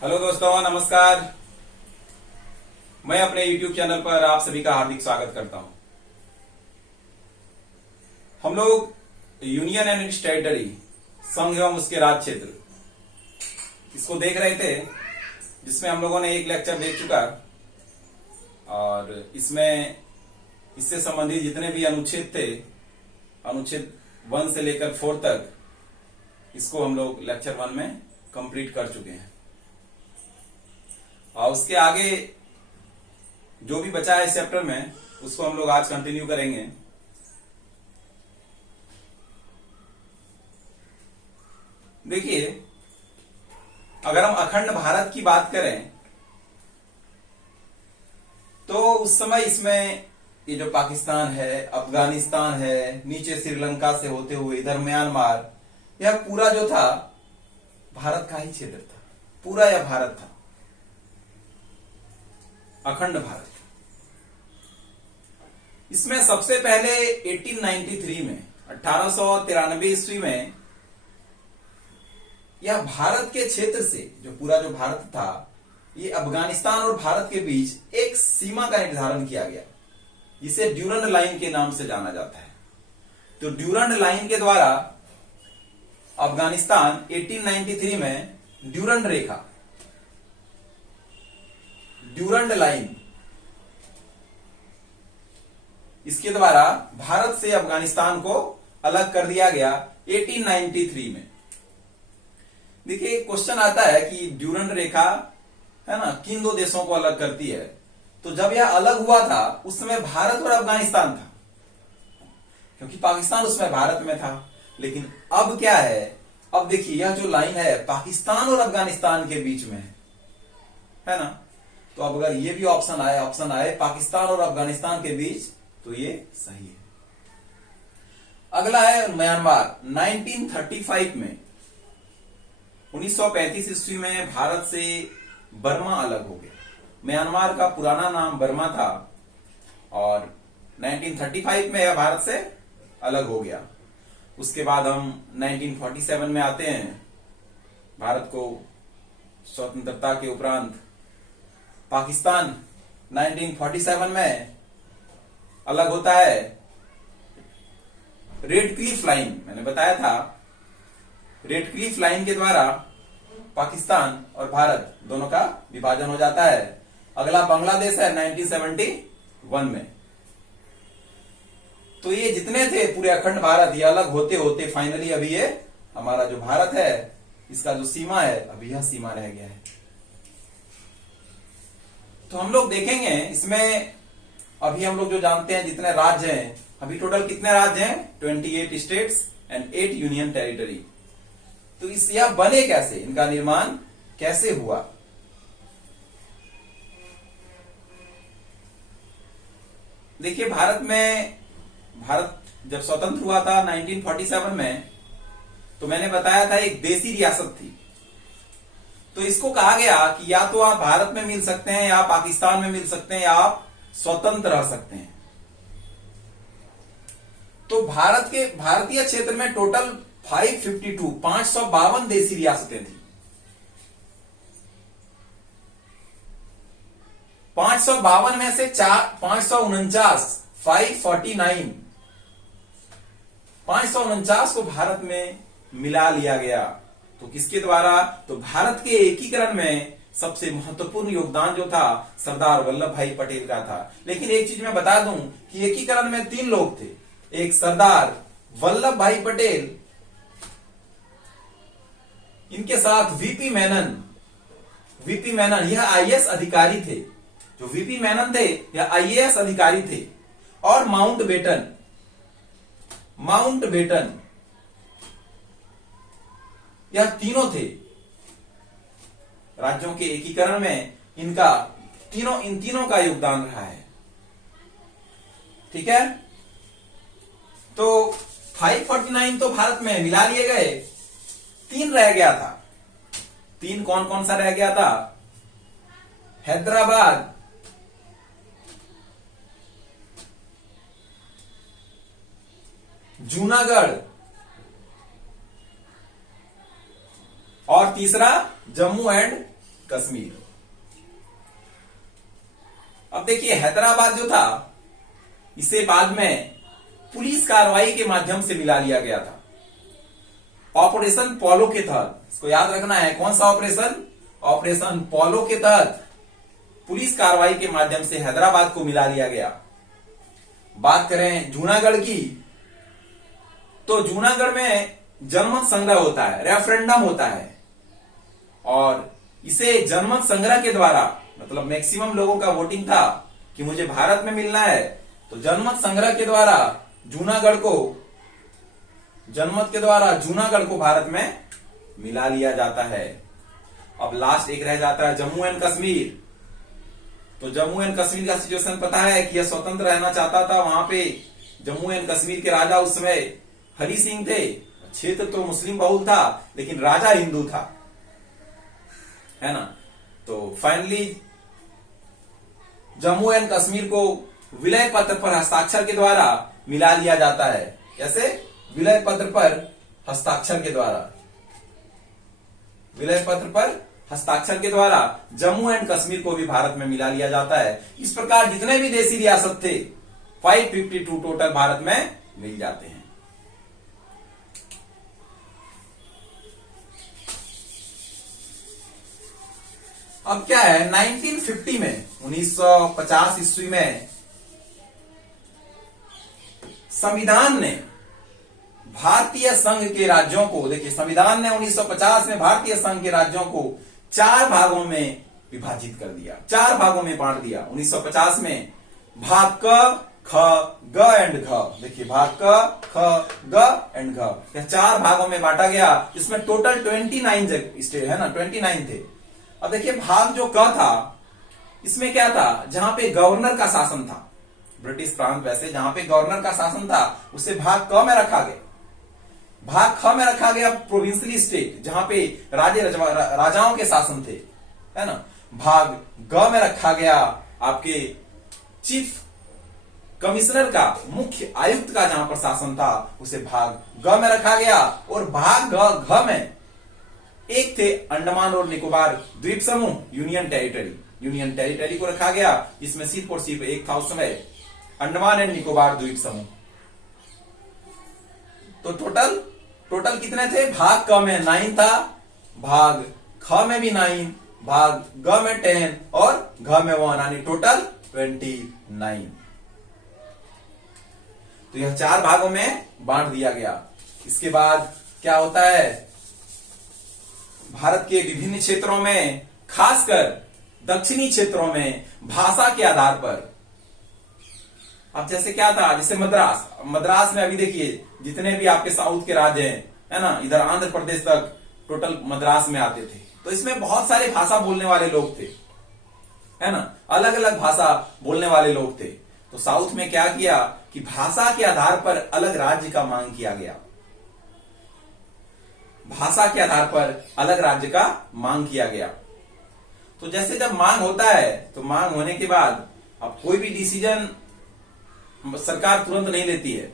Hello दोस्तों, नमस्कार। मैं अपने YouTube चैनल पर आप सभी का हार्दिक स्वागत करता हूं। हम लोग यूनियन एंड टेरिटरी, संघ एवं उसके राज्य क्षेत्र, इसको देख रहे थे, जिसमें हम लोगों ने एक लेक्चर देख चुका और इसमें इससे संबंधित जितने भी अनुच्छेद थे, अनुच्छेद 1 से लेकर 4 तक, इसको हम लोग लेक्चर 1 में कंप्लीट कर चुके हैं। और उसके आगे जो भी बचा है इस चैप्टर में, उसको हम लोग आज कंटिन्यू करेंगे। देखिए, अगर हम अखंड भारत की बात करें तो उस समय इसमें ये जो पाकिस्तान है, अफगानिस्तान है, नीचे श्रीलंका से होते हुए इधर म्यांमार, यह पूरा जो था भारत का ही क्षेत्र था। पूरा यह भारत था, अखंड भारत। इसमें सबसे पहले 1893 में, 1893 ईस्वी में, यह भारत के क्षेत्र से, जो पूरा जो भारत था, ये अफगानिस्तान और भारत के बीच एक सीमा का निर्धारण किया गया, जिसे ड्यूरंड लाइन के नाम से जाना जाता है। तो ड्यूरंड लाइन के द्वारा अफगानिस्तान 1893 में ड्यूरंड रेखा, ड्यूरंड लाइन, इसके द्वारा भारत से अफगानिस्तान को अलग कर दिया गया 1893 में। देखिए, क्वेश्चन आता है कि ड्यूरंड रेखा है ना, किन दो देशों को अलग करती है? तो जब यह अलग हुआ था उस समय भारत और अफगानिस्तान था, क्योंकि पाकिस्तान उसमें भारत में था। लेकिन अब क्या है, अब देखिए, यह जो लाइन है पाकिस्तान और अफगानिस्तान के बीच में है ना। तो अब अगर ये भी ऑप्शन आए पाकिस्तान और अफगानिस्तान के बीच, तो ये सही है। अगला है म्यांमार। 1935 में, 1935 ईस्वी में भारत से बर्मा अलग हो गया। म्यांमार का पुराना नाम बर्मा था और 1935 में यह भारत से अलग हो गया। उसके बाद हम 1947 में आते हैं। भारत को स्वतंत्रता के उपरांत पाकिस्तान 1947 में अलग होता है। रेड क्लिफ लाइन, मैंने बताया था, रेड क्लिफ लाइन के द्वारा पाकिस्तान और भारत दोनों का विभाजन हो जाता है। अगला बांग्लादेश है 1971 में। तो ये जितने थे पूरे अखंड भारत, ये अलग होते होते फाइनली अभी ये हमारा जो भारत है, इसका जो सीमा है, अभी यह सीमा रह गया है। तो हम लोग देखेंगे इसमें, अभी हम लोग जो जानते हैं जितने राज्य हैं, अभी टोटल कितने राज्य हैं? 28 स्टेट्स एंड 8 यूनियन टेरिटरी। तो इस यह बने कैसे, इनका निर्माण कैसे हुआ? देखिए, भारत जब स्वतंत्र हुआ था 1947 में, तो मैंने बताया था एक देसी रियासत थी। तो इसको कहा गया कि या तो आप भारत में मिल सकते हैं, या पाकिस्तान में मिल सकते हैं, या आप स्वतंत्र रह सकते हैं। तो भारतीय क्षेत्र में टोटल 552 देसी रियासतें थी। 552 में से 549 को भारत में मिला लिया गया। तो किसके द्वारा? तो भारत के एकीकरण में सबसे महत्वपूर्ण योगदान जो था सरदार वल्लभ भाई पटेल का था। लेकिन एक चीज मैं बता दूं कि एकीकरण में 3 लोग थे। एक सरदार वल्लभ भाई पटेल, इनके साथ वीपी मेनन यह आईएएस अधिकारी थे। जो वीपी मेनन थे यह आईएएस अधिकारी थे। और माउंट बेटन, यह तीनों थे। राज्यों के एकीकरण में इन तीनों का योगदान रहा है। ठीक है। तो 549 तो भारत में मिला लिए गए, 3 रह गया था। 3 कौन कौन सा रह गया था? हैदराबाद, जूनागढ़ और तीसरा जम्मू एंड कश्मीर। अब देखिए हैदराबाद जो था इसे बाद में पुलिस कार्रवाई के माध्यम से मिला लिया गया था ऑपरेशन पोलो के तहत। इसको याद रखना है, कौन सा ऑपरेशन? ऑपरेशन पोलो के तहत पुलिस कार्रवाई के माध्यम से हैदराबाद को मिला लिया गया। बात करें जूनागढ़ की, तो जूनागढ़ में जनमत संग्रह होता है, रेफरेंडम होता है, और इसे जनमत संग्रह के द्वारा, मतलब मैक्सिमम लोगों का वोटिंग था कि मुझे भारत में मिलना है, तो जनमत संग्रह के द्वारा जूनागढ़ को भारत में मिला लिया जाता है। अब लास्ट एक रह जाता है जम्मू एंड कश्मीर। तो जम्मू एंड कश्मीर का सिचुएशन पता है कि यह स्वतंत्र रहना चाहता था। वहां पे जम्मू एंड कश्मीर के राजा उस समय हरि सिंह थे। क्षेत्र तो मुस्लिम बहुल था लेकिन राजा हिंदू था, है ना। तो फाइनली जम्मू एंड कश्मीर को विलय पत्र पर हस्ताक्षर के द्वारा मिला लिया जाता है। कैसे? विलय पत्र पर हस्ताक्षर के द्वारा। विलय पत्र पर हस्ताक्षर के द्वारा जम्मू एंड कश्मीर को भी भारत में मिला लिया जाता है। इस प्रकार जितने भी देशी रियासत थे 552 टोटल भारत में मिल जाते हैं। अब क्या है 1950 में 1950 ईस्वी में संविधान ने भारतीय संघ के राज्यों को, देखिए संविधान ने 1950 में भारतीय संघ के राज्यों को 4 भागों में विभाजित कर दिया, 4 भागों में बांट दिया। 1950 में भाग क, ख, ग एंड घ। देखिए भाग क, ख, ग एंड घ, यह 4 भागों में बांटा गया। इसमें टोटल 29 स्टेट है ना, 29 थे। अब देखिए भाग जो क था इसमें क्या था, जहां पे गवर्नर का शासन था, ब्रिटिश प्रांत वैसे जहां पे गवर्नर का शासन था उसे भाग क में रखा गया। भाग ख में रखा गया प्रोविंशियल स्टेट, जहां पे राजाओं के शासन थे, है ना। भाग ग में रखा गया आपके चीफ कमिश्नर का, मुख्य आयुक्त का जहां पर शासन था उसे भाग ग में रखा गया। और भाग घ में एक थे अंडमान और निकोबार द्वीप समूह, यूनियन टेरिटरी को रखा गया, जिसमें सिर्फ और सिर्फ एक था उस समय, अंडमान एंड निकोबार द्वीप समूह। तो टोटल कितने थे? भाग क में 9 था, भाग ख में भी 9, भाग ग में 10 और घ में 1, यानी टोटल 29। तो यह 4 भागों में बांट दिया गया। इसके बाद क्या होता है, भारत के विभिन्न क्षेत्रों में, खासकर दक्षिणी क्षेत्रों में भाषा के आधार पर, अब जैसे क्या था, जैसे मद्रास में अभी देखिए जितने भी आपके साउथ के राज्य हैं, है ना, इधर आंध्र प्रदेश तक टोटल मद्रास में आते थे। तो इसमें बहुत सारे भाषा बोलने वाले लोग थे, है ना, अलग अलग भाषा बोलने वाले लोग थे। तो साउथ में क्या किया कि भाषा के आधार पर अलग राज्य का मांग किया गया, भाषा के आधार पर अलग राज्य का मांग किया गया। तो जैसे जब मांग होता है तो मांग होने के बाद अब कोई भी डिसीजन सरकार तुरंत नहीं लेती है।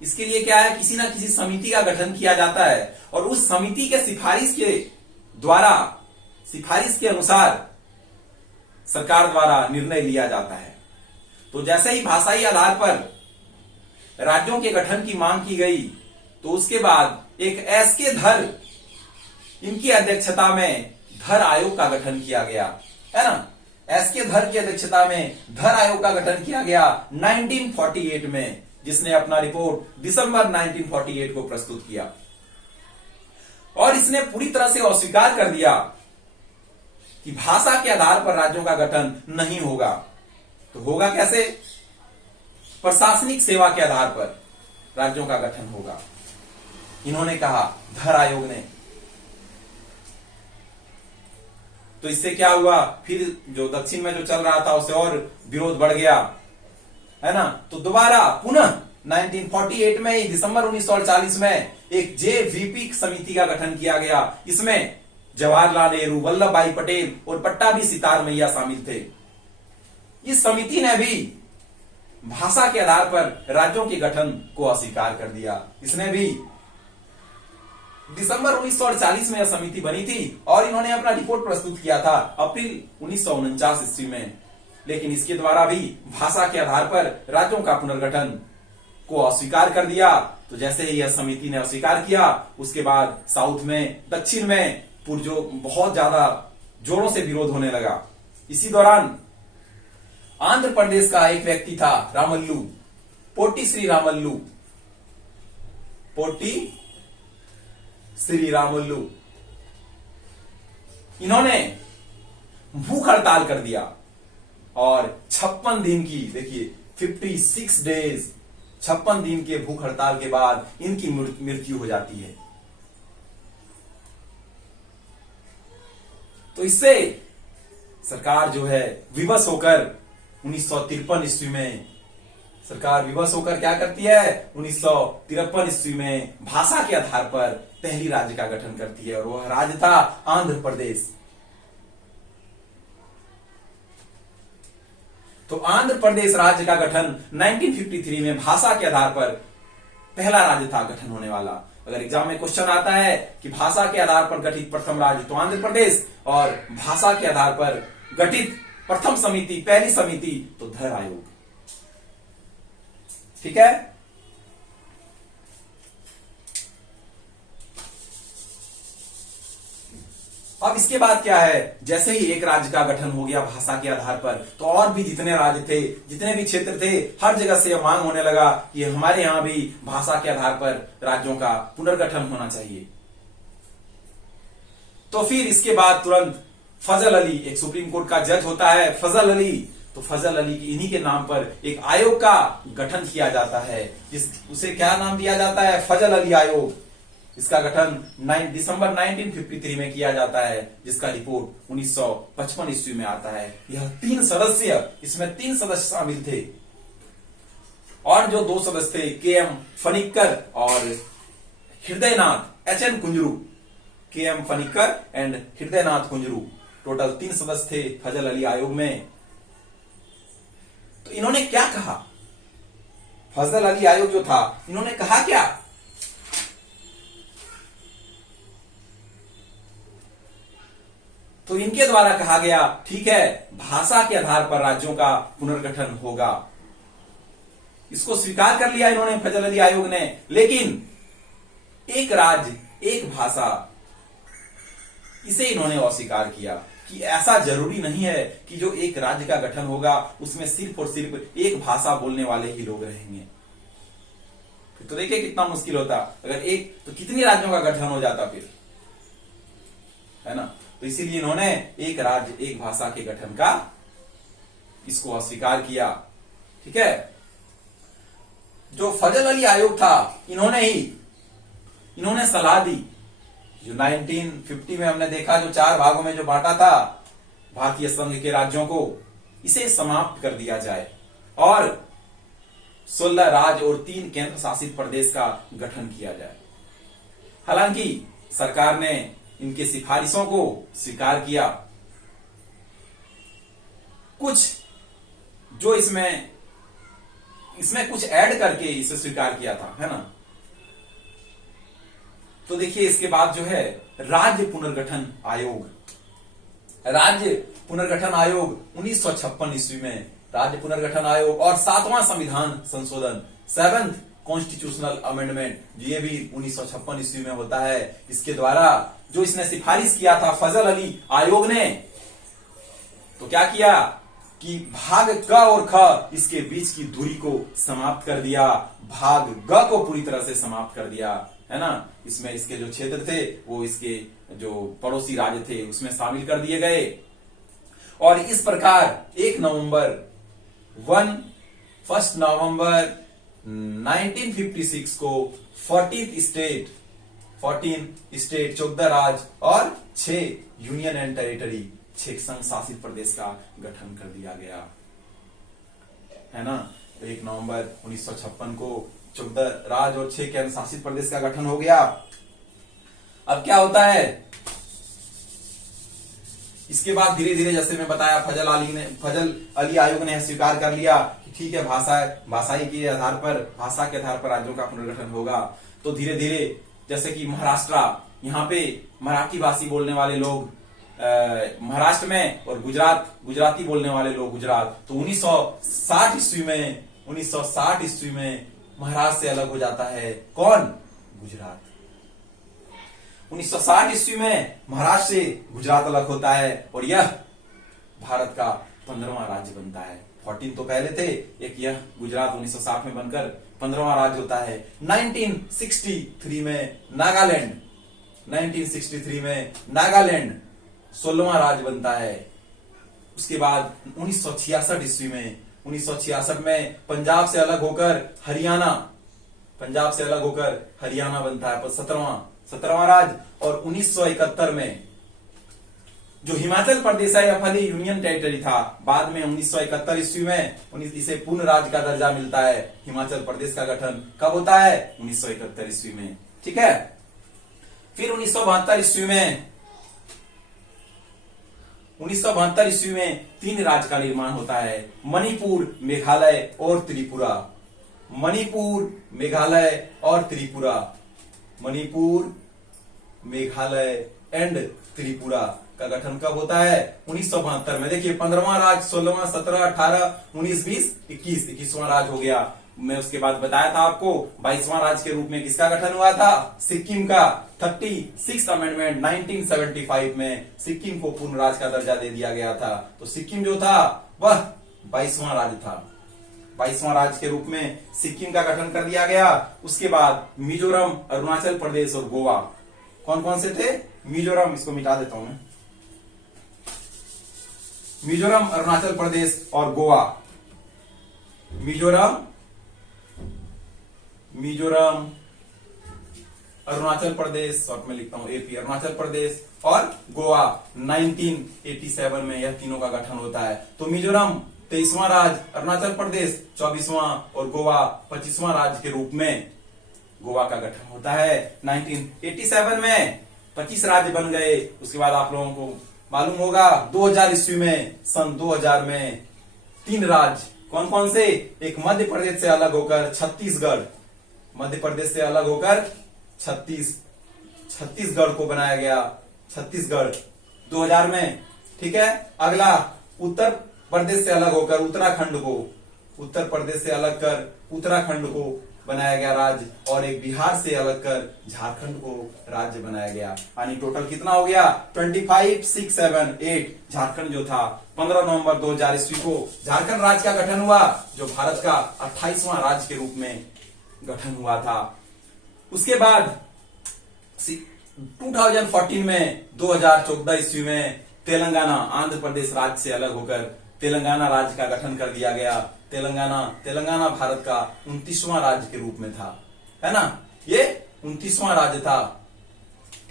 इसके लिए क्या है, किसी ना किसी समिति का गठन किया जाता है और उस समिति के सिफारिश के अनुसार सरकार द्वारा निर्णय लिया जाता है। तो जैसे ही भाषाई आधार पर राज्यों के गठन की मांग की गई तो उसके बाद एक एसके धर, इनकी अध्यक्षता में धर आयोग का गठन किया गया, है ना। एसके धर की अध्यक्षता में धर आयोग का गठन किया गया 1948 में, जिसने अपना रिपोर्ट दिसंबर 1948 को प्रस्तुत किया और इसने पूरी तरह से अस्वीकार कर दिया कि भाषा के आधार पर राज्यों का गठन नहीं होगा। तो होगा कैसे? प्रशासनिक सेवा के आधार पर राज्यों का गठन होगा, इन्होंने कहा, धर आयोग ने। तो इससे क्या हुआ, फिर जो दक्षिण में जो चल रहा था उसे और विरोध बढ़ गया, है ना। तो दोबारा पुनः 1948 में, दिसंबर 1948 में एक जेवीपी समिति का गठन किया गया। इसमें जवाहरलाल नेहरू, वल्लभ भाई पटेल और पट्टाभी सितार मैया शामिल थे। इस समिति ने भी भाषा के आधार पर राज्यों के गठन को अस्वीकार कर दिया। इसने भी दिसंबर 1948 में यह समिति बनी थी और इन्होंने अपना रिपोर्ट प्रस्तुत किया था अप्रैल 1949 ईस्वी में। लेकिन इसके द्वारा भी भाषा के आधार पर राज्यों का पुनर्गठन को अस्वीकार कर दिया। तो जैसे ही यह समिति ने अस्वीकार किया, उसके बाद साउथ में, दक्षिण में पुरजो बहुत ज्यादा जोरों से विरोध होने लगा। इसी दौरान आंध्र प्रदेश का एक व्यक्ति था रामल्लू, पोट्टी श्री रामल्लू, पोट्टी श्री रामल्लू, इन्होंने भूख हड़ताल कर दिया और 56 दिन की, देखिए 56 डेज, 56 दिन के भूख हड़ताल के बाद इनकी मृत्यु हो जाती है। तो इससे सरकार जो है विवश होकर 1953 ईस्वी में सरकार विवश होकर क्या करती है, 1953 ईस्वी में भाषा के आधार पर पहली राज्य का गठन करती है और वह राज्य था आंध्र प्रदेश। तो आंध्र प्रदेश राज्य का गठन 1953 में भाषा के आधार पर पहला राज्य था गठन होने वाला। अगर एग्जाम में क्वेश्चन आता है कि भाषा के आधार पर गठित प्रथम राज्य, तो आंध्र प्रदेश, और भाषा के आधार पर गठित प्रथम समिति, पहली समिति, तो धर आयोग। ठीक है। अब इसके बाद क्या है, जैसे ही एक राज्य का गठन हो गया भाषा के आधार पर, तो और भी जितने राज्य थे, जितने भी क्षेत्र थे, हर जगह से यह मांग होने लगा कि हमारे यहां भी भाषा के आधार पर राज्यों का पुनर्गठन होना चाहिए। तो फिर इसके बाद तुरंत फजल अली, एक सुप्रीम कोर्ट का जज होता है फजल अली, तो फजल अली की इन्हीं के नाम पर एक आयोग का गठन किया जाता है, उसे क्या नाम दिया जाता है, फजल अली आयोग। इसका गठन दिसंबर 1953 में किया जाता है, जिसका रिपोर्ट 1955 ईस्वी में आता है। यह 3 सदस्य, इसमें 3 सदस्य शामिल थे और जो 2 सदस्य थे के.एम. फणिक्कर और Hridaynath HN. Kunzru, KM. Panikkar and Hridaynath Kunzru, total 3 सदस्य थे फजल अली आयोग में। तो इन्होंने क्या कहा, फजल अली आयोग जो था, इन्होंने कहा क्या, तो इनके द्वारा कहा गया ठीक है भाषा के आधार पर राज्यों का पुनर्गठन होगा। इसको स्वीकार कर लिया इन्होंने फजल अली आयोग ने, लेकिन एक राज्य एक भाषा, इसे इन्होंने अस्वीकार किया कि ऐसा जरूरी नहीं है कि जो एक राज्य का गठन होगा उसमें सिर्फ और सिर्फ एक भाषा बोलने वाले ही लोग रहेंगे। तो देखिए कितना मुश्किल होता, अगर एक तो कितनी राज्यों का गठन हो जाता फिर, है ना। तो इसीलिए इन्होंने एक राज्य एक भाषा के गठन का इसको अस्वीकार किया। ठीक है। जो फजल अली आयोग था, इन्होंने सलाह दी, जो 1950 में हमने देखा जो 4 भागों में जो बांटा था भारतीय संघ के राज्यों को, इसे समाप्त कर दिया जाए और 16 राज्य और 3 केंद्र शासित प्रदेश का गठन किया जाए। हालांकि सरकार ने इनके सिफारिशों को स्वीकार किया, कुछ जो इसमें कुछ ऐड करके इसे स्वीकार किया था, है ना। तो देखिए इसके बाद जो है राज्य पुनर्गठन आयोग, 1956 ईस्वी में राज्य पुनर्गठन आयोग और 7वां संविधान संशोधन, 7th कॉन्स्टिट्यूशनल अमेंडमेंट, ये भी 1956 ईस्वी में होता है। इसके द्वारा जो इसने सिफारिश किया था फजल अली आयोग ने, तो क्या किया कि भाग क और ख इसके बीच की दूरी को समाप्त कर दिया, भाग ग को पूरी तरह से समाप्त कर दिया, है ना। इसमें इसके जो क्षेत्र थे वो इसके जो पड़ोसी राज्य थे उसमें शामिल कर दिए गए और इस प्रकार 1 नवंबर 1956 को 14 स्टेट 14 राज्य और 6 यूनियन एंड टेरिटरी, 6 संघ शासित प्रदेश का गठन कर दिया गया, है ना। 1 नवंबर 1956 को 14 राज्य और 6 केंद्र शासित प्रदेश का गठन हो गया। अब क्या होता है, इसके बाद धीरे धीरे जैसे मैं बताया फजल अली आयोग ने स्वीकार कर लिया कि ठीक है भाषा के आधार पर राज्यों का पुनर्गठन होगा। तो धीरे धीरे जैसे कि महाराष्ट्र, यहाँ पे मराठी भाषी बोलने वाले लोग महाराष्ट्र में, और गुजराती बोलने वाले लोग गुजरात। तो 1960 ईस्वी में महाराष्ट्र से अलग हो जाता है कौन? गुजरात। 1960 ईस्वी में महाराष्ट्र से गुजरात अलग होता है और यह भारत का 15वां राज्य बनता है। 14 तो पहले थे, एक यह गुजरात 1960 में बनकर 15वां राज्य होता है। 1963 में नागालैंड 16वां राज्य बनता है। उसके बाद 1966 में पंजाब से अलग होकर हरियाणा बनता है 17वां राज्य। और 1971 में जो हिमाचल प्रदेश है यह पहले यूनियन टेरिटरी था, बाद में 1971 ईस्वी में इसे पूर्ण राज्य का दर्जा मिलता है। हिमाचल प्रदेश का गठन कब होता है? 1971 ईस्वी में। ठीक है, फिर 1972 ईस्वी में 3 राज्य का निर्माण होता है, मणिपुर, मेघालय और त्रिपुरा। मणिपुर, मेघालय एंड त्रिपुरा का गठन कब होता है? 1972 में। देखिए 15वां राज्य, 16वां, 17, 18, 19, 20, 21वां राज्य हो गया। मैं उसके बाद बताया था आपको 22वां राज्य के रूप में किसका गठन हुआ था? सिक्किम का। 36 अमेंडमेंट 1975 में सिक्किम को पूर्ण राज्य का दर्जा दे दिया गया था। तो सिक्किम जो था वह 22वां राज्य था। 22वां राज्य के रूप में सिक्किम का गठन कर दिया गया। उसके बाद मिजोरम, अरुणाचल प्रदेश और गोवा। कौन कौन से थे? मिजोरम, इसको मिटा देता हूं मैं, मिजोरम, अरुणाचल प्रदेश और गोवा। मिजोरम, अरुणाचल प्रदेश, शॉर्ट में लिखता हूं एपी, अरुणाचल प्रदेश और गोवा। 1987 में यह तीनों का गठन होता है। तो मिजोरम 23वां राज्य, अरुणाचल प्रदेश 24वां और गोवा 25वां राज्य के रूप में गोवा का गठन होता है। 1987 में 25 राज्य बन गए। उसके बाद आप लोगों को मालूम होगा 2000 ईस्वी में, सन 2000 में 3 राज्य, कौन कौन से? एक मध्य प्रदेश से अलग होकर छत्तीसगढ़, छत्तीसगढ़ को बनाया गया, छत्तीसगढ़ 2000 में। ठीक है, अगला उत्तर प्रदेश से अलग होकर उत्तराखंड को बनाया गया राज्य, और एक बिहार से अलग कर झारखंड को राज्य बनाया गया। यानी टोटल कितना हो गया? 25, 6, 7, 8। झारखंड जो था 15 नवंबर 2000 ईस्वी को झारखंड राज्य का गठन हुआ, जो भारत का 28वां राज्य के रूप में गठन हुआ था। उसके बाद 2014 में 2014 ईस्वी में तेलंगाना, आंध्र प्रदेश राज्य से अलग होकर तेलंगाना राज्य का गठन कर दिया गया। तेलंगाना भारत का 29वां राज्य के रूप में था, है ना? ये 29वां राज्य था।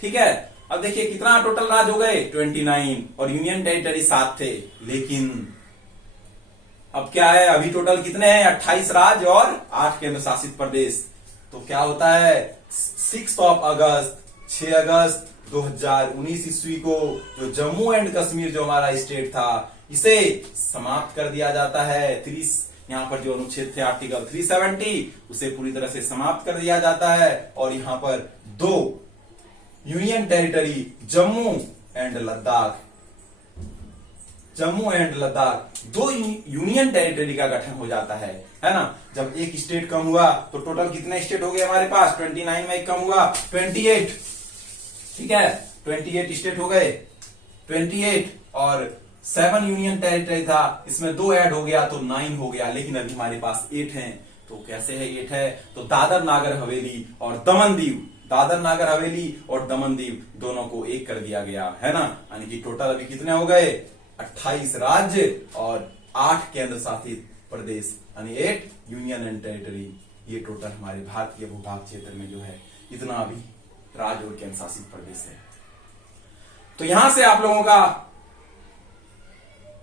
ठीक है, अब देखिए कितना टोटल राज्य हो गए? 29, और यूनियन टेरिटरी 7 थे। लेकिन अब क्या है? अभी टोटल कितने हैं? 28 राज्य और 8 केंद्र शासित प्रदेश। तो क्या होता है? 6 अगस्त 2019 ईस्वी को जो जम्मू एंड कश्मीर जो हमारा स्टेट था, इसे समाप्त कर दिया जाता है। यहाँ पर जो अनुच्छेद थे आर्टिकल 370, उसे पूरी तरह से समाप्त कर दिया जाता है। और यहाँ पर 2 union territory, Jammu and Ladakh 2 union territory का गठन हो जाता है ना? जब एक स्टेट कम हुआ तो टोटल कितने स्टेट हो गए हमारे पास? 29 में एक कम हुआ, 28। ठीक है, 28 स्टेट हो गए, 28, और 7 यूनियन टेरिटरी था, इसमें 2 ऐड हो गया तो 9 हो गया। लेकिन अभी हमारे पास 8 हैं। तो कैसे है 8 है? तो दादर नागर हवेली और दमन दीव दोनों को एक कर दिया गया, है ना? यानी कि टोटल अभी कितने हो गए? 28 राज्य और 8 केंद्र शासित प्रदेश, यानी 8 यूनियन एंड टेरिटरी। ये टोटल हमारे भारतीय भूभाग क्षेत्र में जो है इतना अभी राज्य और केंद्र शासित प्रदेश है। तो यहां से आप लोगों का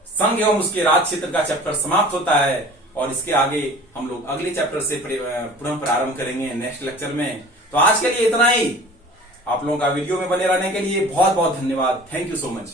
संघ एवं उसके राज्य क्षेत्र का चैप्टर समाप्त होता है, और इसके आगे हम लोग अगले चैप्टर से पुनः प्रारंभ करेंगे नेक्स्ट लेक्चर में। तो आज के लिए इतना ही। आप लोगों का वीडियो में बने रहने के लिए बहुत बहुत धन्यवाद। Thank you so much.